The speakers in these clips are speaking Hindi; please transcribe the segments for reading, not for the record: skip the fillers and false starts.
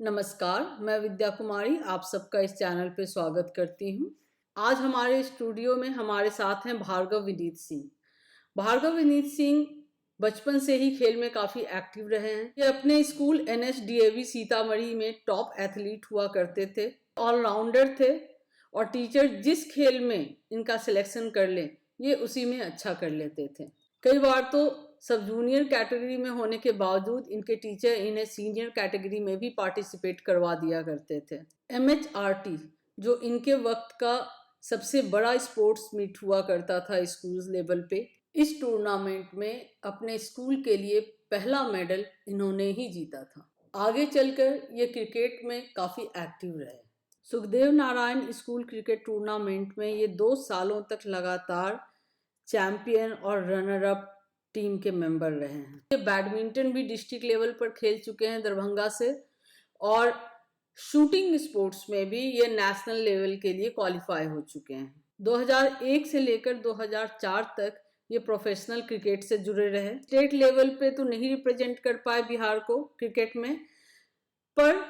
नमस्कार, मैं विद्या कुमारी आप सबका इस चैनल पे स्वागत करती हूँ। आज हमारे स्टूडियो में हमारे साथ हैं भार्गव विनीत सिंह। भार्गव विनीत सिंह बचपन से ही खेल में काफ़ी एक्टिव रहे हैं। ये अपने स्कूल NSDAV सीतामढ़ी में टॉप एथलीट हुआ करते थे, ऑलराउंडर थे और टीचर जिस खेल में इनका सिलेक्शन कर लें ये उसी में अच्छा कर लेते थे। कई बार तो सब जूनियर कैटेगरी में होने के बावजूद इनके टीचर इन्हें सीनियर कैटेगरी में भी पार्टिसिपेट करवा दिया करते थे। MHRT जो इनके वक्त का सबसे बड़ा स्पोर्ट्स मीट हुआ करता था स्कूल लेवल पे, इस टूर्नामेंट में अपने स्कूल के लिए पहला मेडल इन्होंने ही जीता था। आगे चलकर ये क्रिकेट में काफ़ी एक्टिव रहे। Sukhdev Narayan school cricket tournament में ये 2 सालों तक लगातार चैंपियन और रनर अप टीम के मेंबर रहे हैं। ये बैडमिंटन भी डिस्ट्रिक्ट लेवल पर खेल चुके हैं दरभंगा से, और शूटिंग स्पोर्ट्स में भी ये नेशनल लेवल के लिए क्वालिफाई हो चुके हैं। 2001 से लेकर 2004 तक ये प्रोफेशनल क्रिकेट से जुड़े रहे। स्टेट लेवल पे तो नहीं रिप्रेजेंट कर पाए बिहार को क्रिकेट में, पर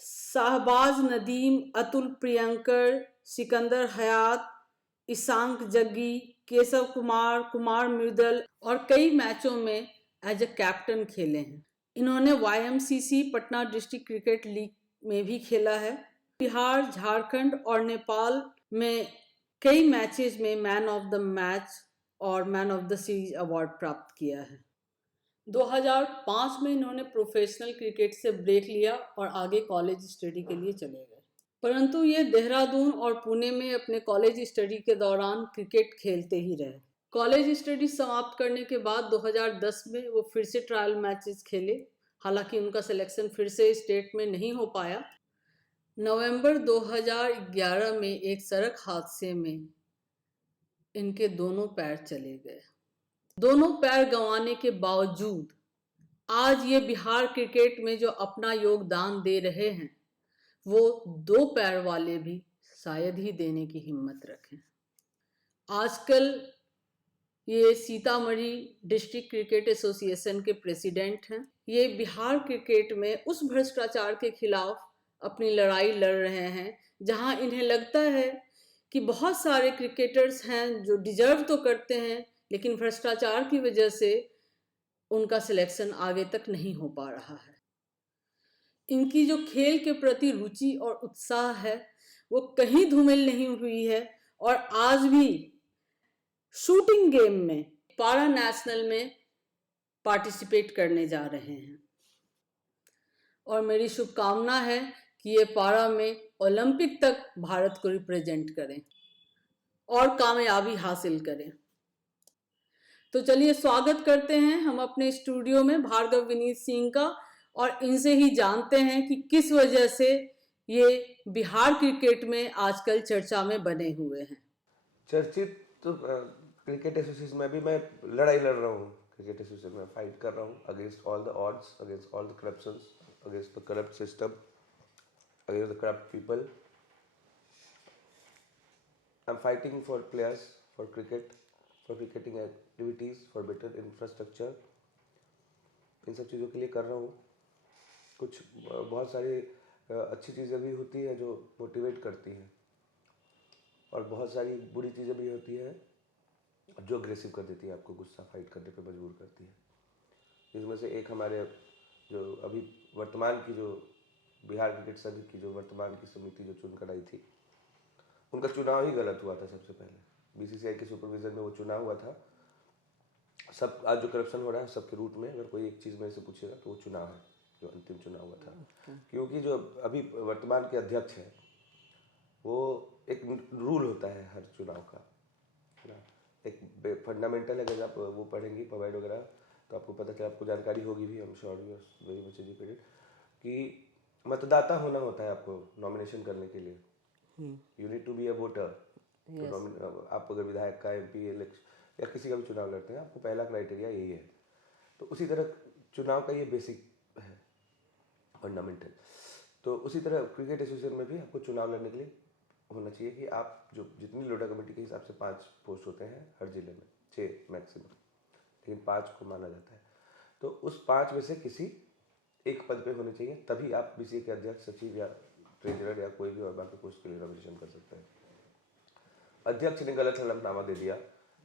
शाहबाज नदीम, अतुल प्रियंकर, सिकंदर हयात, ईशांक जग्गी, केशव कुमार, कुमार मृदल और कई मैचों में एज ए कैप्टन खेले हैं। इन्होंने YMCC Patna district cricket league में भी खेला है। बिहार, झारखंड और नेपाल में कई मैचेस में मैन ऑफ द मैच और man of the series award प्राप्त किया है। 2005 में इन्होंने प्रोफेशनल क्रिकेट से ब्रेक लिया और आगे कॉलेज स्टडी के लिए चले गए, परंतु ये देहरादून और पुणे में अपने कॉलेज स्टडी के दौरान क्रिकेट खेलते ही रहे। कॉलेज स्टडी समाप्त करने के बाद 2010 में वो फिर से ट्रायल मैचेस खेले, हालांकि उनका सिलेक्शन फिर से स्टेट में नहीं हो पाया। नवंबर 2011 में एक सड़क हादसे में इनके दोनों पैर चले गए। दोनों पैर गंवाने के बावजूद आज ये बिहार क्रिकेट में जो अपना योगदान दे रहे हैं वो 2 पैर वाले भी शायद ही देने की हिम्मत रखें। आजकल ये सीतामढ़ी डिस्ट्रिक्ट क्रिकेट एसोसिएशन के प्रेसिडेंट हैं। ये बिहार क्रिकेट में उस भ्रष्टाचार के खिलाफ अपनी लड़ाई लड़ रहे हैं जहां इन्हें लगता है कि बहुत सारे क्रिकेटर्स हैं जो डिजर्व तो करते हैं लेकिन भ्रष्टाचार की वजह से उनका सिलेक्शन आगे तक नहीं हो पा रहा है। इनकी जो खेल के प्रति रुचि और उत्साह है वो कहीं धूमिल नहीं हुई है और आज भी शूटिंग गेम में पारा नेशनल में पार्टिसिपेट करने जा रहे हैं। और मेरी शुभकामना है कि ये पारा में ओलंपिक तक भारत को रिप्रेजेंट करें और कामयाबी हासिल करें। तो चलिए स्वागत करते हैं हम अपने स्टूडियो में भार्गव विनीत सिंह का, और इनसे ही जानते हैं कि किस वजह से ये बिहार क्रिकेट में आजकल चर्चा में बने हुए हैं। चर्चित तो क्रिकेट एसोसिएशन में भी मैं लड़ाई लड़ रहा हूँ। क्रिकेट एसोसिएशन में फाइट कर रहा हूँ against all the odds, against all the corruptions, against the corrupt system, against the corrupt people. I am fighting for players, for cricket, for cricketing activities, for better infrastructure. इन सब चीज़ों के लिए कर रहा हूँ। कुछ बहुत सारी अच्छी चीज़ें भी होती हैं जो मोटिवेट करती हैं, और बहुत सारी बुरी चीज़ें भी होती हैं जो अग्रेसिव कर देती है, आपको गुस्सा फाइट करने पे मजबूर करती है। इसमें से एक हमारे जो अभी वर्तमान की जो बिहार क्रिकेट संघ की जो वर्तमान की समिति जो चुनकर आई थी, उनका चुनाव ही गलत हुआ था। सबसे पहले BCCI के सुपरविजन में वो चुनाव हुआ था। सब आज जो करप्शन हो रहा है सबके रूट में, अगर कोई एक चीज़ में से पूछेगा तो वो चुनाव है, जो अंतिम चुनाव हुआ था। क्योंकि जो अभी वर्तमान के अध्यक्ष हैं वो एक रूल होता है हर चुनाव का, एक फंडामेंटल है। अगर आप वो पढ़ेंगी पवेड वगैरह तो आपको पता चला, आपको जानकारी होगी भी, हम श्योर वेरी मच एजुकेटेड, कि मतदाता होना होता है आपको नॉमिनेशन करने के लिए। You need to be a voter. आप अगर विधायक का MP इलेक्शन या किसी का भी चुनाव लड़ते हैं, आपको पहला क्राइटेरिया यही है। तो उसी तरह चुनाव का ये बेसिक है, फंडामेंटल। तो उसी तरह क्रिकेट एसोसिएशन में भी आपको चुनाव लड़ने के लिए होना चाहिए कि आप जो जितनी लोडा कमेटी के हिसाब से 5 पोस्ट होते हैं हर जिले में, 6 मैक्सिमम, लेकिन 5 को माना जाता है। तो उस 5 में से किसी एक पद पे होने चाहिए, तभी आप बीसीए के अध्यक्ष, सचिव या ट्रेजरर या कोई भी और बाकी पोस्ट के लिए नॉमिनेशन कर सकते हैं। अध्यक्ष ने गलत हलफनामा दे दिया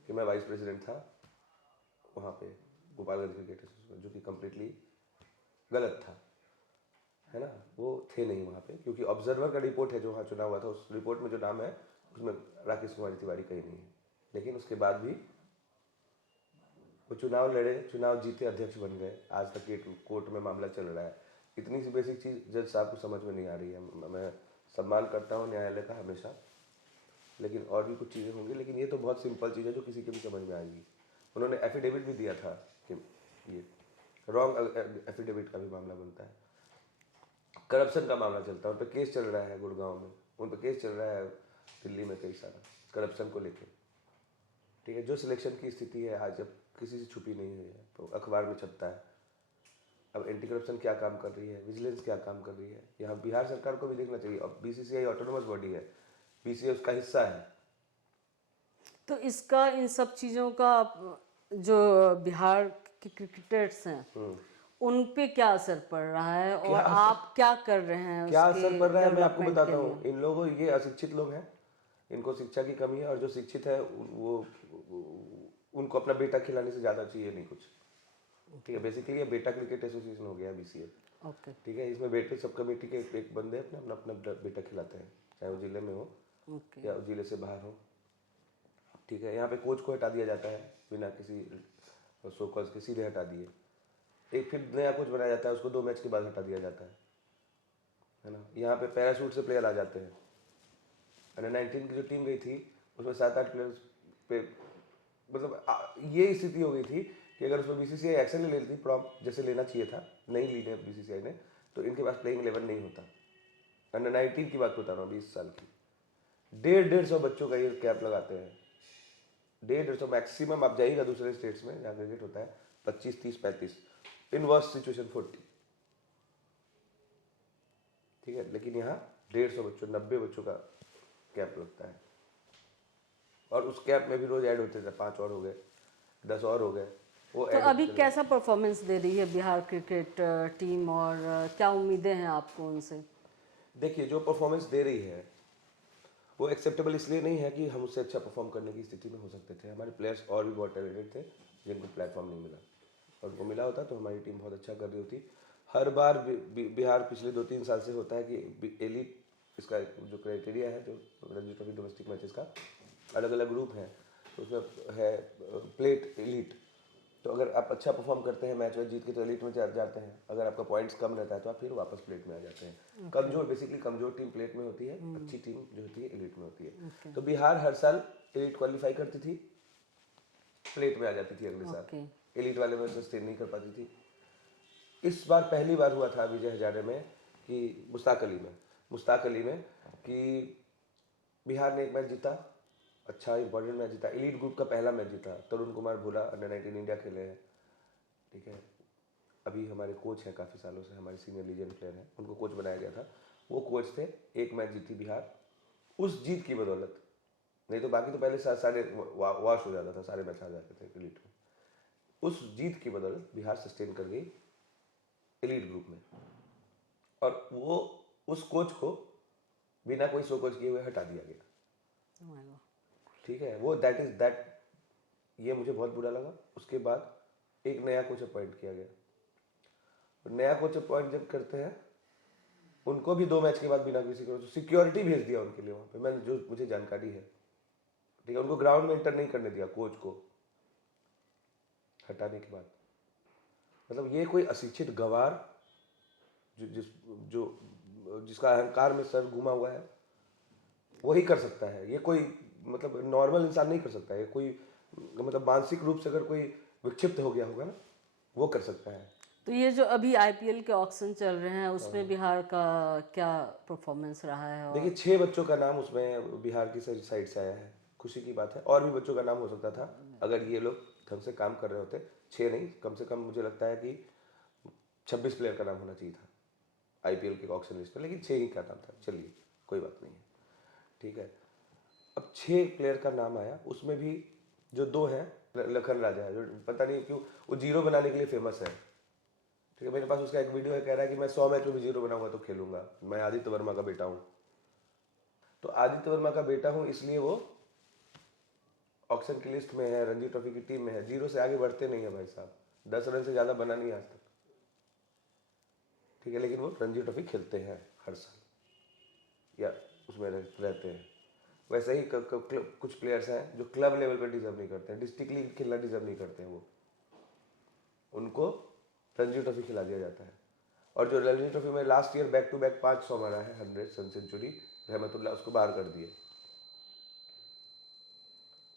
कि मैं वाइस प्रेसिडेंट था वहाँ पे गोपालगंज क्रिकेट एसोसिएशन, जो कि कम्प्लीटली गलत था, है ना। वो थे नहीं वहाँ पे, क्योंकि ऑब्जर्वर का रिपोर्ट है जो वहाँ चुना हुआ था, उस रिपोर्ट में जो नाम है उसमें राकेश कुमार तिवारी कहीं नहीं है। लेकिन उसके बाद भी वो चुनाव लड़े, चुनाव जीते, अध्यक्ष बन गए। आज तक ये कोर्ट में मामला चल रहा है। इतनी सी बेसिक चीज़ जज साहब को समझ में नहीं आ रही है। मैं सम्मान करता हूँ न्यायालय का हमेशा, लेकिन और भी कुछ चीज़ें होंगी, लेकिन ये तो बहुत सिंपल चीज़ है जो किसी के भी समझ में आएगी। उन्होंने एफिडेविट भी दिया था कि ये रॉन्ग एफिडेविट का भी मामला बनता है। करप्शन का मामला चलता है, उन पर केस चल रहा है गुड़गांव में, उन पर केस चल रहा है दिल्ली में कई सारा करप्शन को लेके, ठीक है। जो सिलेक्शन की स्थिति है आज, जब किसी से छुपी नहीं हुई है, तो अखबार में छपता है। अब एंटी करप्शन क्या काम कर रही है, विजिलेंस क्या काम कर रही है, यहाँ बिहार सरकार को भी देखना चाहिए। अब बीसीसीआई ऑटोनोमस बॉडी है, बीसीए उसका हिस्सा है। तो इसका, इन सब चीज़ों का जो बिहार के क्रिकेटर्स हैं उन पे क्या असर पड़ रहा है, और आप क्या कर रहे हैं क्या उसके असर पड़ रहा है मैं आपको डेवलपमेंट बताता के हूँ। लिए? इन लोगों, ये अशिक्षित लोग हैं, इनको शिक्षा की कमी है, और जो शिक्षित है वो उनको अपना बेटा खिलाने से ज़्यादा चाहिए नहीं कुछ, ठीक है। बेसिकली ये बेटा क्रिकेट एसोसिएशन हो गया बीसीए, ओके। ठीक है। इसमें बेटे सब कमेटी के एक बंदे अपना अपना अपना बेटा खिलाते हैं, चाहे वो जिले में हो ओके। या जिले से बाहर हो, ठीक है। यहाँ पे कोच को हटा दिया जाता है बिना किसी शो कॉज के, सीधे हटा दिए। एक फिर नया कोच बनाया जाता है, उसको 2 मैच के बाद हटा दिया जाता है ना। यहाँ पे पैराशूट से प्लेयर आ जाते हैं। अंडर 19 की जो टीम गई थी उसमें 7-8 प्लेयर्स पे, मतलब ये स्थिति हो गई थी कि अगर उसमें बीसीसीआई एक्शन ले लेती प्रॉम्प्ट, जैसे लेना चाहिए था, नहीं ली है बीसीसीआई ने, तो इनके पास प्लेइंग 11 नहीं होता। अंडर 19 की बात बता रहा हूँ, 20 साल की। 150 बच्चों का ये कैंप लगाते हैं, 150 मैक्सिमम। आप जाइएगा दूसरे स्टेट्स में जहाँ क्रिकेट होता है 25, 30, 35, इन वर्स्ट सिचुएशन 40, ठीक है। लेकिन यहाँ 150 बच्चों, 90 बच्चों का कैंप लगता है, और उस कैंप में भी रोज ऐड होते थे, 5 और हो गए, 10 और हो गए, वो तो ऐड अभी कैसा परफॉर्मेंस दे रही है बिहार क्रिकेट टीम, और क्या उम्मीदें हैं आपको उनसे? देखिए, जो परफॉर्मेंस दे रही है वो एक्सेप्टेबल इसलिए नहीं है कि हम उससे अच्छा परफॉर्म करने की स्थिति में हो सकते थे। हमारे प्लेयर्स और भी बहुत टैलेंटेड थे जिनको प्लेटफॉर्म नहीं मिला, और वो मिला होता तो हमारी टीम बहुत अच्छा कर रही होती। हर बार बिहार पिछले 2-3 साल से होता है कि एलिट, इसका जो क्राइटेरिया है, जो रणजी ट्रॉफी डोमेस्टिक मैचेस का अलग अलग ग्रुप है, तो उसमें है प्लेट एलिट। तो अगर आप अच्छा परफॉर्म करते हैं, मैच जीत के, तो एलिट में जाते हैं। अगर आपका पॉइंट्स कम रहता है तो आप फिर वापस प्लेट में आ जाते हैं। कमजोर, बेसिकली कमजोर टीम प्लेट में होती है, अच्छी टीम जो होती है एलिट में होती है। तो बिहार हर साल एलिट क्वालिफाई करती थी, प्लेट में आ जाती थी अगले साल, एलिट वाले में सस्टेन नहीं कर पाती थी। इस बार पहली बार हुआ था विजय हजारे में कि मुश्ताक अली में कि बिहार ने एक मैच जीता, अच्छा इंपॉर्टेंट मैच जीता, एलीट ग्रुप का पहला मैच जीता। तरुण कुमार भूला अंडर 19 इंडिया खेले हैं, ठीक है। अभी हमारे कोच हैं, काफ़ी सालों से हमारे सीनियर लीजेंड प्लेयर हैं, उनको कोच बनाया गया था, वो कोच थे। एक मैच जीती बिहार, उस जीत की बदौलत। नहीं तो बाकी तो पहले सारे वॉश हो जाता था, सारे मैच आ जाते थे एलीट में। उस जीत की बदौलत बिहार सस्टेन कर गई एलीट ग्रुप में, और वो उस कोच को बिना कोई शो कोच किए हुए हटा दिया गया, ठीक है। वो दैट ये मुझे बहुत बुरा लगा। उसके बाद एक नया कोच अपॉइंट किया गया। नया कोच अपॉइंट जब करते हैं, उनको भी 2 मैच के बाद बिना किसी को सिक्योरिटी भेज दिया उनके लिए वहाँ पे, मैंने जो मुझे जानकारी है, ठीक है। उनको ग्राउंड में एंटर नहीं करने दिया कोच को हटाने के बाद। मतलब ये कोई अशिक्षित गवार जिसका अहंकार में सर घुमा हुआ है, वही कर सकता है। ये कोई मतलब नॉर्मल इंसान नहीं कर सकता है। कोई मतलब मानसिक रूप से अगर कोई विक्षिप्त हो गया होगा ना, वो कर सकता है। तो ये जो अभी आईपीएल के ऑक्शन चल रहे हैं उसमें बिहार का क्या परफॉर्मेंस रहा है? देखिए, 6 बच्चों का नाम उसमें बिहार की साइड से आया है, खुशी की बात है। और भी बच्चों का नाम हो सकता था अगर ये लोग ढंग से काम कर रहे होते। 6 नहीं, कम से कम मुझे लगता है कि 26 प्लेयर का नाम होना चाहिए था आईपीएल के ऑक्शन लिस्ट पर, लेकिन 6 ही का नाम था। चलिए, कोई बात नहीं है, ठीक है। अब 6 प्लेयर का नाम आया, उसमें भी जो 2 हैं, लखन राजा है, जो पता नहीं क्यों वो जीरो बनाने के लिए फेमस है, ठीक है, मेरे पास उसका एक वीडियो है, कह रहा है कि मैं 100 मैच में भी 0 बनाऊंगा तो खेलूंगा, मैं आदित्य वर्मा का बेटा हूँ। तो आदित्य वर्मा का बेटा हूँ इसलिए वो ऑक्शन की लिस्ट में है, रणजी ट्रॉफी की टीम में है। 0 से आगे बढ़ते नहीं है भाई साहब, 10 रन से ज़्यादा बना नहीं आज तक, ठीक है, लेकिन वो रणजी ट्रॉफी खेलते हैं हर साल या उसमें रहते हैं। वैसे ही कुछ प्लेयर्स हैं जो क्लब लेवल पर डिजर्व नहीं करते हैं, डिस्ट्रिक्ट लीग खेलना डिजर्व नहीं करते हैं, वो उनको रणजी ट्रॉफी खिला दिया जाता है। और जो रणजी ट्रॉफी में last year back to back 500 मारा है, 100 सेंचुरी, रहमतुल्लाह उसको बाहर कर दिए।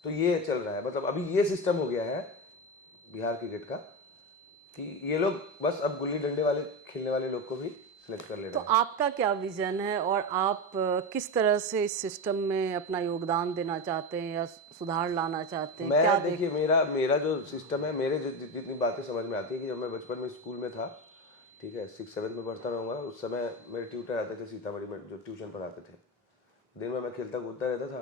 तो ये चल रहा है, मतलब अभी ये सिस्टम हो गया है बिहार क्रिकेट का कि ये लोग बस अब गुल्ली डंडे वाले खेलने वाले लोग को भी सिलेक्ट कर ले तो रहे हैं। आपका क्या विजन है और आप किस तरह से इस सिस्टम में अपना योगदान देना चाहते हैं या सुधार लाना चाहते हैं, क्या मैं देखिए, मेरा मेरा जो सिस्टम है, मेरे जितनी बातें समझ में आती है कि जब मैं बचपन में स्कूल में था, ठीक है, 6-7 में पढ़ता रहूँगा, उस समय मेरे ट्यूटर आते थे सीतामढ़ी में जो ट्यूशन पढ़ाते थे। दिन में मैं खेलता कूदता रहता था,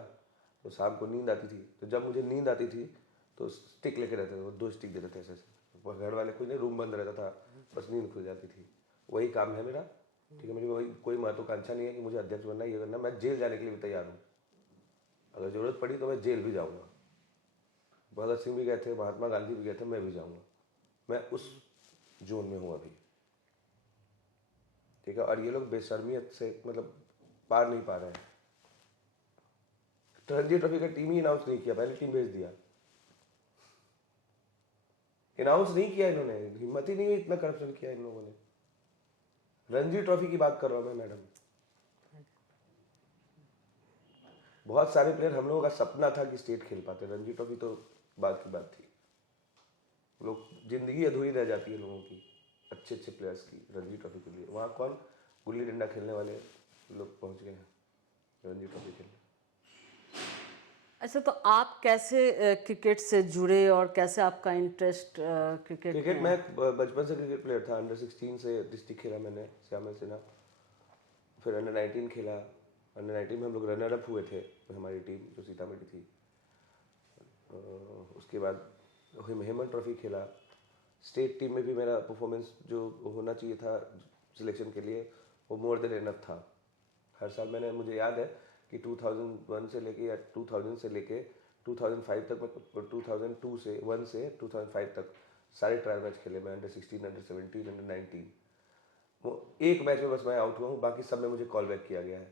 तो शाम को नींद आती थी, तो जब मुझे नींद आती थी तो स्टिक लेके रहते थे, वो 2 स्टिक देते थे ऐसे ऐसे, घर वाले कुछ नहीं, रूम बंद रहता था, बस नींद खुल जाती थी। वही काम है मेरा, ठीक है, मेरी वही कोई महत्वाकांक्षा नहीं है कि मुझे अध्यक्ष बनना, ये करना। मैं जेल जाने के लिए भी तैयार हूँ, अगर ज़रूरत पड़ी तो मैं जेल भी जाऊँगा। भगत सिंह भी गए थे, महात्मा गांधी भी गए थे, मैं भी जाऊँगा। मैं उस जोन में हूँ अभी, ठीक है। और ये लोग बेशर्मियत से मतलब पार नहीं पा रहे हैं। रणजी ट्रॉफी का टीम ही अनाउंस नहीं किया, पहले टीम भेज दिया, अनाउंस नहीं किया इन्होंने, हिम्मत ही नहीं हुई, इतना करप्शन किया इन लोगों ने। रणजी ट्रॉफी की बात कर रहा हूं मैं मैडम। बहुत सारे प्लेयर, हम लोगों का सपना था कि स्टेट खेल पाते, रणजी ट्रॉफी तो बात की बात थी। लोग जिंदगी अधूरी रह जाती है लोगों की, अच्छे अच्छे प्लेयर्स की रणजी ट्रॉफी के लिए। वहाँ कौन गुल्ली डंडा खेलने वाले लोग पहुँच गए हैं रणजी ट्रॉफी खेलने। अच्छा, तो आप कैसे क्रिकेट से जुड़े और कैसे आपका इंटरेस्ट क्रिकेट क्रिकेट में मैं है? बचपन से क्रिकेट प्लेयर था, अंडर 16 से डिस्ट्रिक्ट खेला मैंने, श्यामल सिन्हा। फिर अंडर 19 खेला, अंडर 19 में हम लोग रनर अप हुए थे, हमारी टीम जो सीतामढ़ी थी। उसके बाद हेमन ट्रॉफी खेला। स्टेट टीम में भी मेरा परफॉर्मेंस जो होना चाहिए था सिलेक्शन के लिए, वो मोर देन इनफ था। हर साल मैंने, मुझे याद है कि 2001 से लेके या 2000 से लेके 2005 तक, मैं 2002 से 1 से 2005 तक सारे ट्रायल मैच खेले मैं, अंडर 16, अंडर 17, अंडर 19। वो एक मैच में बस मैं आउट हुआ हूँ, बाकी सब में मुझे कॉल बैक किया गया है,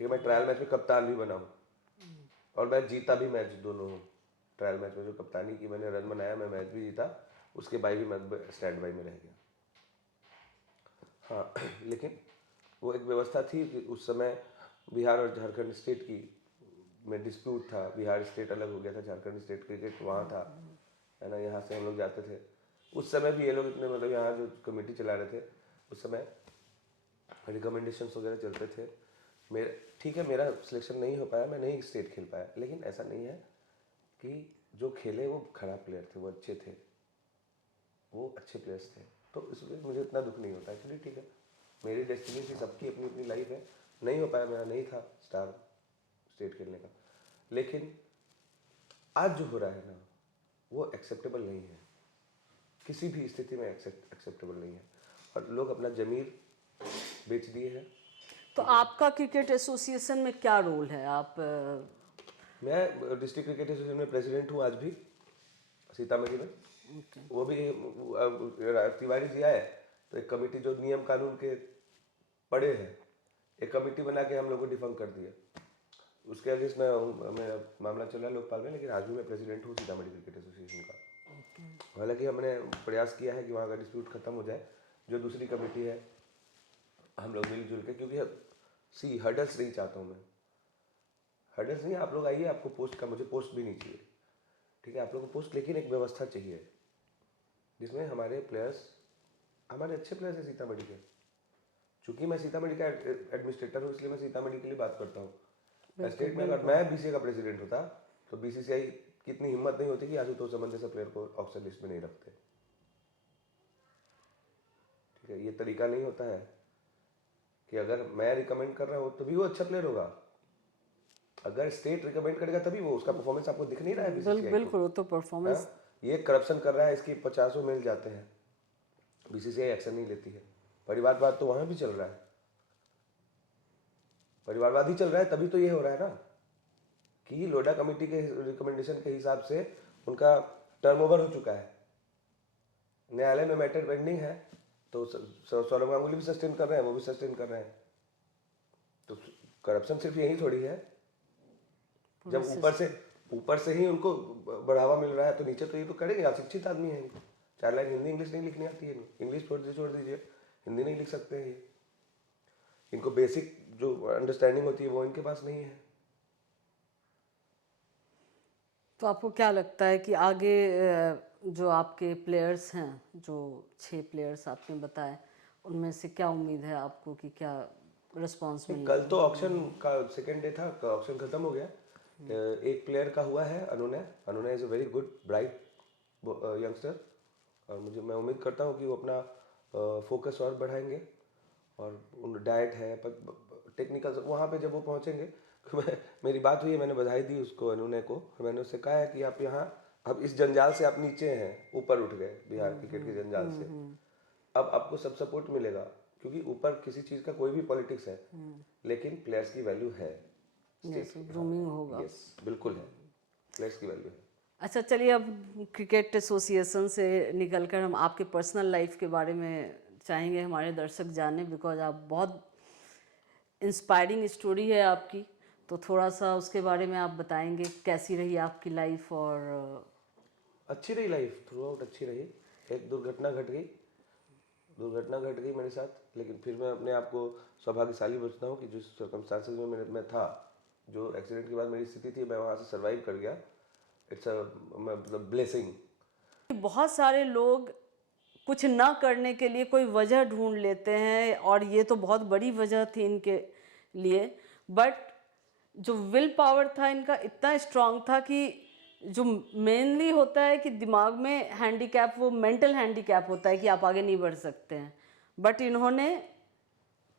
ठीक है। मैं ट्रायल मैच में कप्तान भी बना हूँ और मैं जीता भी मैच दोनों हूँ। ट्रायल मैच में जो कप्तानी की मैंने रन बनाया, मैं मैच भी जीता, उसके बाद भी मैं स्टैंड बाई में रह गया। हाँ लेकिन वो एक व्यवस्था थी कि उस समय बिहार और झारखंड स्टेट की में डिस्प्यूट था, बिहार स्टेट अलग हो गया था, झारखंड स्टेट क्रिकेट वहाँ था, है ना, यहाँ से हम लोग जाते थे। उस समय भी ये लोग इतने, मतलब यहाँ जो कमेटी चला रहे थे उस समय रिकमेंडेशंस वगैरह चलते थे मेरे, ठीक है। मेरा सिलेक्शन नहीं हो पाया, मैं नहीं स्टेट खेल पाया, लेकिन ऐसा नहीं है कि जो खेले वो खराब प्लेयर थे, वो अच्छे थे, वो अच्छे प्लेयर्स थे, तो इसलिए मुझे इतना दुख नहीं होता। एक्चुअली ठीक है, मेरी डेस्टिनी थी, सबकी अपनी अपनी लाइफ है, नहीं हो पाया, मेरा नहीं था स्टार स्टेट खेलने का। लेकिन आज जो हो रहा है ना, वो एक्सेप्टेबल नहीं है, किसी भी स्थिति में एक्सेप्टेबल नहीं है। और लोग अपना जमीर बेच दिए हैं। तो आपका क्रिकेट एसोसिएशन में क्या रोल है? आप मैं डिस्ट्रिक्ट क्रिकेट एसोसिएशन में प्रेसिडेंट हूँ आज भी, सीतामढ़ी में। वो भी तिवारी जी आए तो एक कमेटी जो नियम कानून के पड़े हैं, एक कमेटी बना के हम लोग को डिफंक कर दिया, उसके अगेंस्ट में मेरा मामला चल रहा है लोकपाल में। लेकिन आज भी मैं प्रेसिडेंट हूँ सीतामढ़ी क्रिकेट एसोसिएशन का। हालांकि हमने प्रयास किया है कि वहाँ का डिस्प्यूट खत्म हो जाए, जो दूसरी कमेटी है हम लोग मिलजुल के, क्योंकि हर्डल्स नहीं चाहता हूँ मैं, हर्डल्स नहीं। आप लोग आइए, आपको पोस्ट का, मुझे पोस्ट भी नहीं चाहिए, ठीक है, आप लोगों को पोस्ट, लेकिन एक व्यवस्था चाहिए जिसमें हमारे प्लेयर्स, हमारे अच्छे प्लेयर्स हैं सीतामढ़ी के। चूंकि मैं सीतामढ़ी का एडमिनिस्ट्रेटर हूँ, इसलिए मैं सीतामढ़ी के लिए बात करता हूँ। स्टेट में अगर मैं बीसीए का प्रेसिडेंट होता तो बीसीसीआई की इतनी हिम्मत नहीं होती कि आशुतोष समन जैसे प्लेयर को ऑक्शन लिस्ट में नहीं रखते, ठीक है। ये तरीका नहीं होता है कि अगर मैं रिकमेंड कर रहा हूँ तभी वो अच्छा प्लेयर होगा, अगर स्टेट रिकमेंड करेगा तभी वो, उसका परफॉर्मेंस आपको दिख नहीं रहा है बीसीसीआई को? बिल्कुल, वो तो परफॉर्मेंस हाँ? ये करप्शन कर रहा है, इसकी 50 मेल जाते हैं, बीसीसीआई एक्शन नहीं लेती है। परिवारवाद तो वहां भी चल रहा है, परिवारवाद ही चल रहा है, तभी तो ये हो रहा है ना कि लोढा कमेटी के रिकमेंडेशन के हिसाब से उनका टर्म ओवर हो चुका है, न्यायालय में मैटर पेंडिंग है, तो सौरभ गांगुली भी सस्टेन कर रहे हैं, वो भी सस्टेन कर रहे हैं। तो करप्शन सिर्फ यही थोड़ी है, जब ऊपर से ही उनको बढ़ावा मिल रहा है तो नीचे तो ये तो करेंगे। अशिक्षित आदमी है, 4 लाइन हिंदी इंग्लिश नहीं लिखनी आती है, इंग्लिश छोड़ दीजिए, हिंदी नहीं लिख सकते हैं, इनको बेसिक जो अंडरस्टैंडिंग होती है वो इनके पास नहीं है। तो आपको क्या लगता है कि आगे जो आपके प्लेयर्स हैं, जो 6 प्लेयर्स आपने बताए, उनमें से क्या उम्मीद है आपको कि क्या रिस्पॉन्स मिलेगा? कल तो ऑक्शन का सेकेंड डे था, ऑक्शन खत्म हो गया। एक प्लेयर का हुआ है, अनुनय is a very good bright youngster, और मैं उम्मीद करता हूँ कि वो अपना फोकस और बढ़ाएंगे, और उन डाइट है टेक्निकल वहाँ पे जब वो पहुँचेंगे मेरी बात हुई है, मैंने बधाई दी उसको, अनुनय को। मैंने उससे कहा है कि आप यहाँ अब इस जंजाल से आप नीचे हैं, ऊपर उठ गए बिहार क्रिकेट के जंजाल से, अब आपको सब सपोर्ट मिलेगा, क्योंकि ऊपर किसी चीज़ का कोई भी पॉलिटिक्स है, लेकिन प्लेयर्स की वैल्यू है, ग्रूमिंग होगा। यस बिल्कुल है, प्लेयर्स की वैल्यू है। अच्छा चलिए, अब क्रिकेट एसोसिएशन से निकलकर हम आपके पर्सनल लाइफ के बारे में चाहेंगे हमारे दर्शक जाने, बिकॉज आप बहुत इंस्पायरिंग स्टोरी है आपकी, तो थोड़ा सा उसके बारे में आप बताएंगे कैसी रही आपकी लाइफ? और अच्छी रही लाइफ, थ्रू आउट अच्छी रही। एक दुर्घटना घट गई मेरे साथ, लेकिन फिर मैं अपने आप को सौभाग्यशाली समझता हूँ कि जिस सर्कमस्टांसेस में मैं था, जो एक्सीडेंट के बाद मेरी स्थिति थी, मैं वहाँ से सर्वाइव कर गया। It's a blessing. बहुत सारे लोग कुछ ना करने के लिए कोई वजह ढूंढ लेते हैं, और ये तो बहुत बड़ी वजह थी इनके लिए, बट जो विल पावर था इनका इतना स्ट्रांग था कि जो मेनली होता है कि दिमाग में हैंडीकैप, वो मेंटल हैंडीकैप होता है कि आप आगे नहीं बढ़ सकते हैं, बट इन्होंने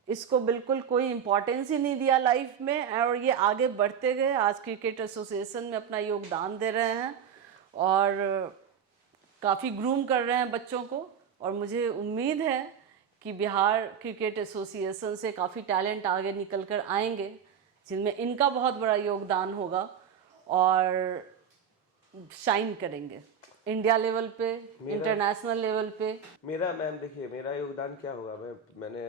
इसको बिल्कुल कोई इम्पोर्टेंस ही नहीं दिया लाइफ में, और ये आगे बढ़ते गए। आज क्रिकेट एसोसिएशन में अपना योगदान दे रहे हैं और काफ़ी ग्रूम कर रहे हैं बच्चों को, और मुझे उम्मीद है कि बिहार क्रिकेट एसोसिएशन से काफ़ी टैलेंट आगे निकल कर आएंगे, जिनमें इनका बहुत बड़ा योगदान होगा, और शाइन करेंगे इंडिया लेवल पे, इंटरनेशनल लेवल पे। मैम देखिए, मेरा योगदान क्या होगा, मैंने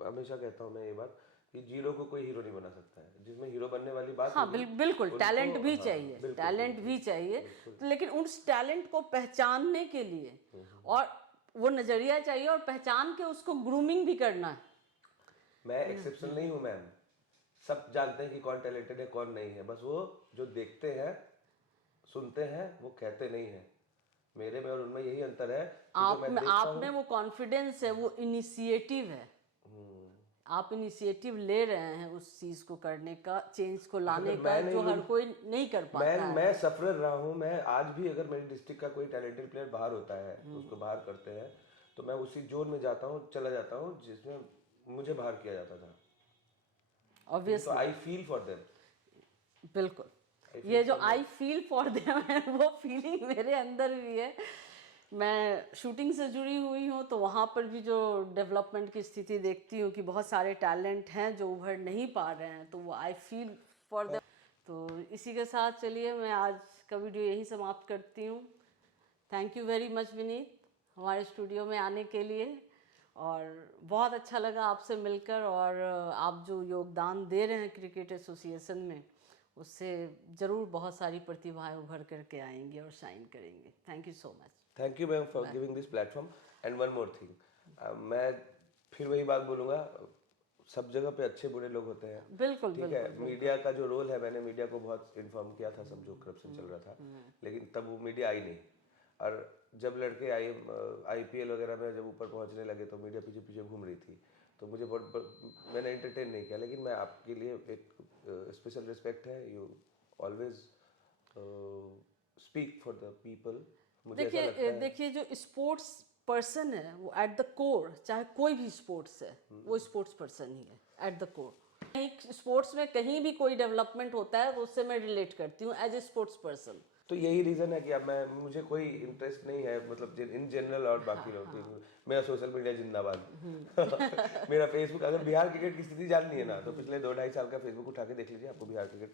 हमेशा कहता हूँ मैं ये बात कि जीरो को कोई हीरो नहीं बना सकता है, जिसमें हीरो बनने वाली बात हाँ बिल्कुल, टैलेंट भी चाहिए, टैलेंट भी चाहिए, लेकिन उस टैलेंट को पहचानने के लिए और वो नजरिया चाहिए, और पहचान के उसको ग्रूमिंग भी करना है। मैं एक्सेप्शन नहीं हूँ मैम, सब जानते हैं कि कौन टैलेंटेड है कौन नहीं है, बस वो जो देखते हैं सुनते हैं वो कहते नहीं है। मेरे में और उनमें यही अंतर है। आप में वो कॉन्फिडेंस है, वो इनिशिएटिव है, आप इनिशिएटिव ले रहे हैं उस चीज को करने का, चेंज को लाने का, जो हर कोई नहीं कर पाता है। मैं सफर रहा हूँ, मैं आज भी अगर मेरी डिस्ट्रिक्ट का कोई टैलेंटेड प्लेयर बाहर होता है तो उसको बाहर करते हैं, तो मैं उसी जोन में जाता हूँ, चला जाता हूँ जिसमें मुझे बाहर किया जाता था। Obviously I feel for them. बिल्कुल, ये जो आई फील फॉर देम है, वो फीलिंग मेरे अंदर भी है। मैं शूटिंग से जुड़ी हुई हूँ, तो वहाँ पर भी जो डेवलपमेंट की स्थिति देखती हूँ कि बहुत सारे टैलेंट हैं जो उभर नहीं पा रहे हैं, तो वो आई फील फॉर देम। तो इसी के साथ चलिए मैं आज का वीडियो यही समाप्त करती हूँ। Thank you very much Vineet, हमारे स्टूडियो में आने के लिए, और बहुत अच्छा लगा आपसे मिलकर, और आप जो योगदान दे रहे हैं क्रिकेट एसोसिएशन में, उससे ज़रूर बहुत सारी प्रतिभाएं उभर करके आएंगी और शाइन करेंगे। Thank you so much. Thank you ma'am for giving this platform. And one more thing, मैं फिर वही बात बोलूँगा, सब जगह पे अच्छे बुरे लोग होते हैं। बिल्कुल ठीक है, मीडिया का जो रोल है, मैंने मीडिया को बहुत इन्फॉर्म किया था सब जो करप्शन चल रहा था, लेकिन तब वो मीडिया आई नहीं, और जब लड़के IPL वगैरह में जब ऊपर पहुंचने लगे तो मीडिया पीछे पीछे घूम रही थी, तो मुझे मैंने एंटरटेन नहीं किया। लेकिन मैं आपके लिए एक स्पेशल रिस्पेक्ट है, you always speak for the people. देखिए जो स्पोर्ट्स पर्सन है वो एट द कोर, चाहे कोई भी स्पोर्ट्स है, वो स्पोर्ट्स पर्सन ही है एट द कोर। कहीं स्पोर्ट्स में कहीं भी कोई डेवलपमेंट होता है, तो उससे मैं रिलेट करती हूँ एज ए स्पोर्ट्स पर्सन। तो यही रीज़न है कि अब मुझे कोई इंटरेस्ट नहीं है, मतलब इन जनरल और बाकी लोग मेरा सोशल मीडिया जिंदाबाद। मेरा फेसबुक, अगर बिहार क्रिकेट की स्थिति जाननी है ना तो पिछले 2-2.5 साल का फेसबुक उठा के देख लीजिए, आपको बिहार क्रिकेट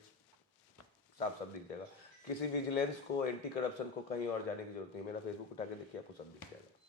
साफ साफ दिख जाएगा। किसी विजिलेंस को, एंटी करप्शन को कहीं और जाने की जरूरत नहीं, मेरा फेसबुक उठा के देखिए, आपको सब दिख जाएगा।